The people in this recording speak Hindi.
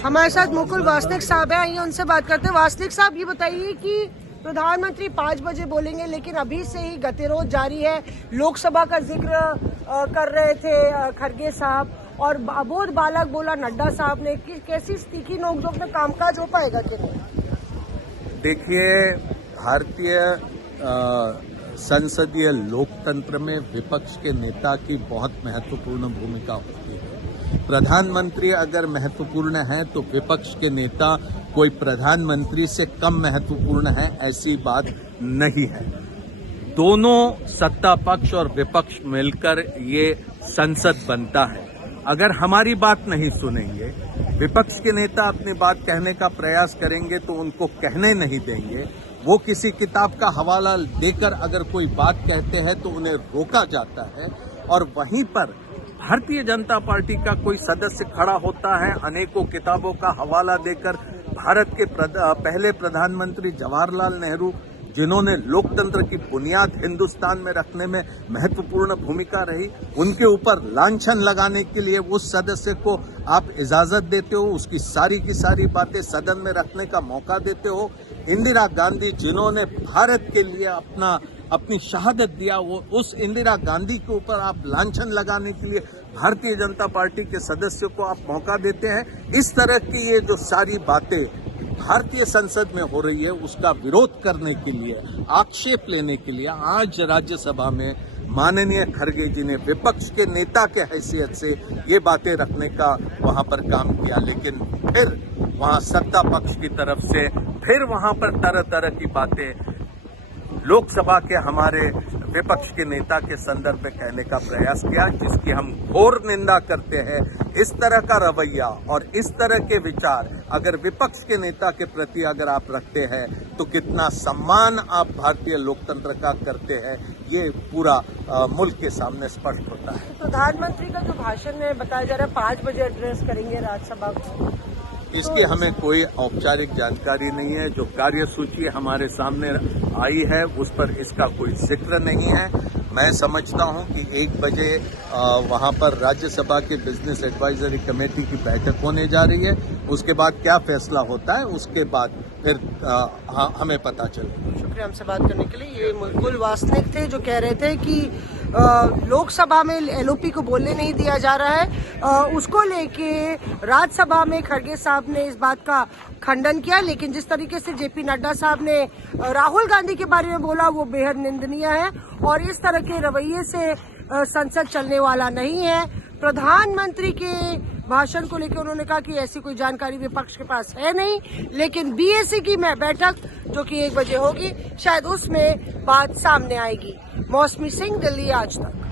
हमारे साथ मुकुल वासनिक साहब हैं, आइए उनसे बात करते हैं। वासनिक साहब, ये बताइए कि प्रधानमंत्री 5 बजे बोलेंगे, लेकिन अभी से ही गतिरोध जारी है। लोकसभा का जिक्र कर रहे थे खड़गे साहब, और अबोध बालक बोला नड्डा साहब ने। कैसी तीखी नोकझोंक में कामकाज हो पाएगा कि नहीं? देखिए, भारतीय संसदीय लोकतंत्र में विपक्ष के नेता की बहुत महत्वपूर्ण भूमिका होती है। प्रधानमंत्री अगर महत्वपूर्ण है तो विपक्ष के नेता कोई प्रधानमंत्री से कम महत्वपूर्ण है, ऐसी बात नहीं है। दोनों सत्ता पक्ष और विपक्ष मिलकर ये संसद बनता है। अगर हमारी बात नहीं सुनेंगे, विपक्ष के नेता अपनी बात कहने का प्रयास करेंगे तो उनको कहने नहीं देंगे। वो किसी किताब का हवाला देकर अगर कोई बात कहते हैं तो उन्हें रोका जाता है, और वहीं पर भारतीय जनता पार्टी का कोई सदस्य खड़ा होता है अनेकों किताबों का हवाला देकर। भारत के पहले प्रधानमंत्री जवाहरलाल नेहरू, जिन्होंने लोकतंत्र की बुनियाद हिंदुस्तान में रखने में महत्वपूर्ण भूमिका रही, उनके ऊपर लांछन लगाने के लिए उस सदस्य को आप इजाजत देते हो, उसकी सारी की सारी बातें सदन में रखने का मौका देते हो। इंदिरा गांधी, जिन्होंने भारत के लिए अपनी शहादत दिया, वो उस इंदिरा गांधी के ऊपर आप लांछन लगाने के लिए भारतीय जनता पार्टी के सदस्यों को आप मौका देते हैं। इस तरह की ये जो सारी बातें भारतीय संसद में हो रही है, उसका विरोध करने के लिए, आक्षेप लेने के लिए आज राज्यसभा में माननीय खड़गे जी ने विपक्ष के नेता के हैसियत से ये बातें रखने का वहां पर काम किया। लेकिन फिर वहां सत्ता पक्ष की तरफ से फिर वहां पर तरह तरह की बातें लोकसभा के हमारे विपक्ष के नेता के संदर्भ में कहने का प्रयास किया, जिसकी हम घोर निंदा करते हैं। इस तरह का रवैया और इस तरह के विचार अगर विपक्ष के नेता के प्रति अगर आप रखते हैं तो कितना सम्मान आप भारतीय लोकतंत्र का करते हैं, ये पूरा मुल्क के सामने स्पष्ट होता है। प्रधानमंत्री का जो भाषण में बताया जा रहा है 5 बजे एड्रेस करेंगे राज्यसभा को, इसकी हमें कोई औपचारिक जानकारी नहीं है। जो कार्यसूची हमारे सामने आई है उस पर इसका कोई जिक्र नहीं है। मैं समझता हूं कि 1 बजे वहां पर राज्यसभा के बिजनेस एडवाइजरी कमेटी की बैठक होने जा रही है। उसके बाद क्या फैसला होता है, उसके बाद फिर हमें पता चलेगा। शुक्रिया हमसे बात करने के लिए। ये मुकुल वासनिक थे, जो कह रहे थे कि लोकसभा में एलओपी को बोलने नहीं दिया जा रहा है। उसको लेके राज्यसभा में खड़गे साहब ने इस बात का खंडन किया, लेकिन जिस तरीके से जेपी नड्डा साहब ने राहुल गांधी के बारे में बोला, वो बेहद निंदनीय है, और इस तरह के रवैये से संसद चलने वाला नहीं है। प्रधानमंत्री के भाषण को लेकर उन्होंने कहा कि ऐसी कोई जानकारी विपक्ष के पास है नहीं, लेकिन बीएसी की बैठक जो कि 1 बजे होगी, शायद उसमें बात सामने आएगी। मौसमी सिंह, दिल्ली आज तक।